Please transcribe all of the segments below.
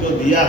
जो दिया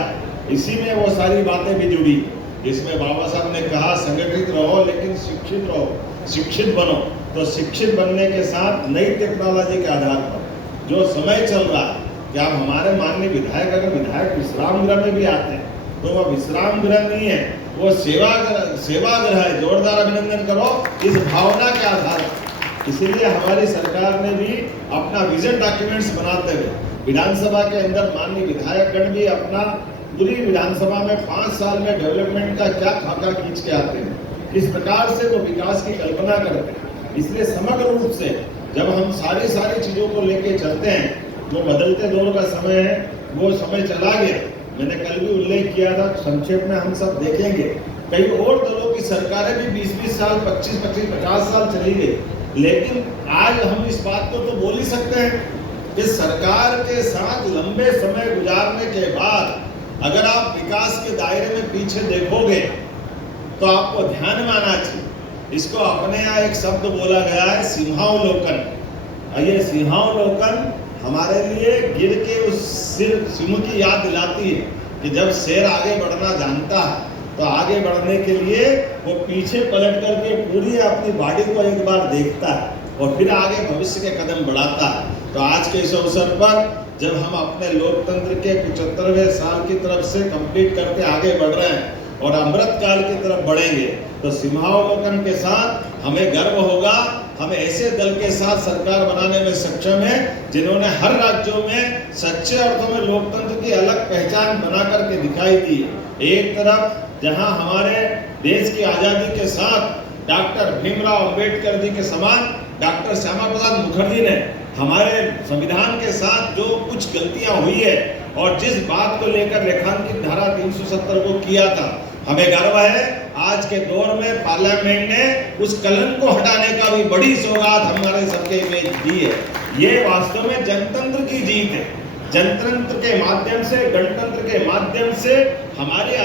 इसी में वो सारी बातें भी जुड़ी, जिसमें बाबा साहब ने कहा संगठित रहो लेकिन शिक्षित रहो, शिक्षित बनो। तो शिक्षित बनने के साथ नई टेक्नोलॉजी के आधार पर जो समय चल रहा है कि आप हमारे माननीय विधायक, अगर विधायक विश्राम गृह में भी आते हैं तो वह विश्राम गृह नहीं है, वो सेवागृह है। जोरदार अभिनंदन करो इस भावना के आधार पर। इसीलिए हमारी सरकार ने भी अपना विजन डॉक्यूमेंट्स बनाते हुए विधानसभा के अंदर माननीय विधायकगण भी अपना पूरी विधानसभा में 5 साल में डेवलपमेंट का क्या खाका खींच के आते हैं, इस प्रकार से वो विकास की कल्पना करते हैं। इसलिए समग्र रूप से जब हम सारी चीजों को लेके चलते हैं, जो बदलते दौर का समय है वो समय चला गया। मैंने कल भी उल्लेख किया था, संक्षेप में हम सब देखेंगे कई और दलों की सरकारें भी 20-20 साल, 25-25, 50 साल चली गई, लेकिन आज हम इस बात को तो बोल ही सकते हैं कि सरकार के साथ लंबे समय गुजारने के बाद अगर आप विकास के दायरे में पीछे देखोगे तो आपको ध्यान में आना चाहिए, इसको अपने यहाँ एक शब्द बोला गया है सिंहावलोकन। ये सिंहावलोकन हमारे लिए गिर के उस सिंह की याद दिलाती है कि जब शेर आगे बढ़ना जानता है तो आगे बढ़ने के लिए वो पीछे पलट करके पूरी अपनी बॉडी को एक बार देखता है और फिर आगे भविष्य के कदम बढ़ाता है। तो आज के इस अवसर पर जब हम अपने लोकतंत्र के 75वें साल की तरफ से कंप्लीट करके आगे बढ़ रहे हैं और अमृत काल की तरफ बढ़ेंगे, तो सिंहावलोकन के साथ हमें गर्व होगा। हम ऐसे दल के साथ सरकार बनाने में सक्षम है जिन्होंने हर राज्यों में सच्चे अर्थों में लोकतंत्र की अलग पहचान बना करके दिखाई दी है। एक तरफ जहां हमारे देश की आजादी के साथ डॉक्टर भीमराव अंबेडकर जी के समान डॉक्टर श्यामा प्रसाद मुखर्जी ने हमारे संविधान के साथ जो कुछ गलतियां हुई है और जिस बात को लेकर रेखांकित धारा 370 को किया था, हमें गर्व है आज के दौर में पार्लियामेंट ने उस कलंक को हटाने का भी बड़ी सौगात हमारे सबके में दी है। ये वास्तव में जनतंत्र की जीत है। जनतंत्र के माध्यम से, गणतंत्र के माध्यम से हमारे